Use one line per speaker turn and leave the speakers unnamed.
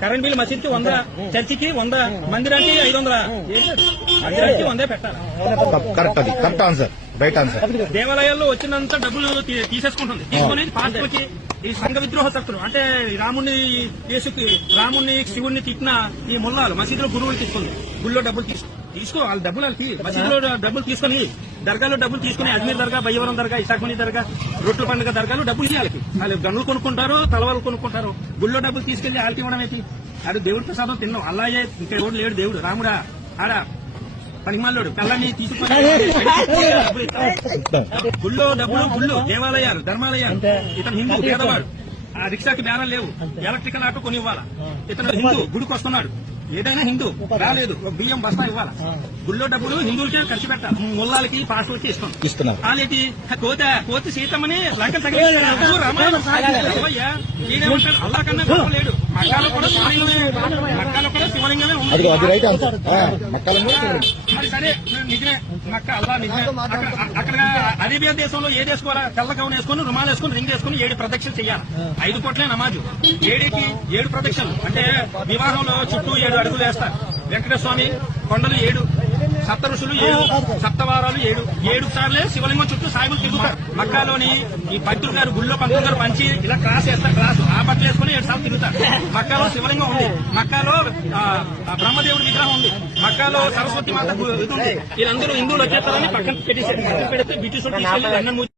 Current bill మసీద్కి వంద చర్చికి వంద మందిరానికి ఐదు వందల మందిరానికి వందే పెట్టాలి?
కరెక్ట్ అది కరెక్ట్ ఆన్సర్ రైట్ ఆన్సర్.
దేవాలయాల్లో వచ్చినంత డబ్బులు తీసేసుకుంటుంది. తీసుకుని పాస్టర్కి ఈ సంఘ విద్రోహ శక్తులు. అంటే రాముణ్ణి యేసుకి రాముణ్ణి శివుణ్ణి తిట్టిన ఈ ముల్లాలు మసీదులో గురువులు తీసుకుంది. గుళ్ళో డబ్బులు తీసుకో తీసుకో వాళ్ళ డబ్బులు వాళ్ళకి మసీదులో డబ్బులు తీసుకుని దర్గాలో డబ్బులు తీసుకుని అజ్మీర్ దర్గా బయ్యవరం దర్గా ఇసాకుని దర్గా రొట్టెల పండుగ దర్గాలు డబ్బులు ఇవ్వాలి వాళ్ళు గన్నులు కొనుక్కుంటారు తలవాళ్ళు కొనుక్కుంటారు గుళ్ళో డబ్బులు తీసుకెళ్ళి వాళ్ళకి ఇవ్వడం ఏంటి? అది దేవుడి ప్రసాదం తిన్నాం. అలాగే ఇంకా ఎవడు లేడు దేవుడు. రాముడా ఆడా. పనిమాలోడు కళ్ళని తీసుకొని. గుళ్ళో డబ్బులు గుళ్ళు దేవాలయాలు ధర్మాలయాలు. ఇతను హిందూ పేదవాడు. ఆ రిక్షాకి బేరం లేవు. ఎలక్ట్రికల్ ఆటో కొని ఇవ్వాలా ఇతను హిందూ గుడికి వస్తున్నాడు ఏదైనా హిందూ రాలేదు బియ్యం బస్తా ఇవ్వాలా గుళ్ళో డబ్బులు హిందువులకే ఖర్చు పెట్టాలి ముల్లాలకి పాస్టర్లకి ఇస్తాం
ఇస్తున్నారు
వాళ్ళేంటి కోత కోతి రామాయణం సాగించారు. ఈయనేమంటాడు అల్లా కన్నా లేడు మక్కాలో కూడా మక్కాలో
అది అది రైట్ ఆన్సర్.
సరే నిజమే. మక్క అల్లా నిజమే. అక్కడ అరేబియా దేశంలో ఏది వేసుకోవాలా తెల్ల కౌన్ వేసుకుని రుమాలు వేసుకుని రింగ్ వేసుకుని ఏడు ప్రదక్షిణలు చేయాలి. ఐదు కోట్లే నమాజు. ఏడికి ఏడు ప్రదక్షిణలు. అంటే వివాహంలో చుట్టూ ఏడు అడుగులు వేస్తారు. వెంకటేశ్వర స్వామి కొండలు ఏడు. సప్త ఋషులు ఏడు సప్తవారాలు ఏడు. ఏడు సార్లే శివలింగం చుట్టూ సాయిబులు తిరుగుతారు. మక్కాలోని ఈ పంతులు గారు గుళ్ళో పంతులు గారు పంచి ఇలా క్రాస్ వేస్తారు క్రాస్. ఆ బట్టలు వేసుకుని ఏడు సార్లు తిరుగుతారు. మక్కాలో శివలింగం ఉంది. మక్కాలో బ్రహ్మదేవుడి విగ్రహం ఉంది. మక్కాలో సరస్వతి మాత ఇది ఉంది. వీళ్ళందరూ హిందువులు వచ్చేస్తారని పక్కన పెట్టేసి పెడితే బ్రిటిష్ తీసుకెళ్ళి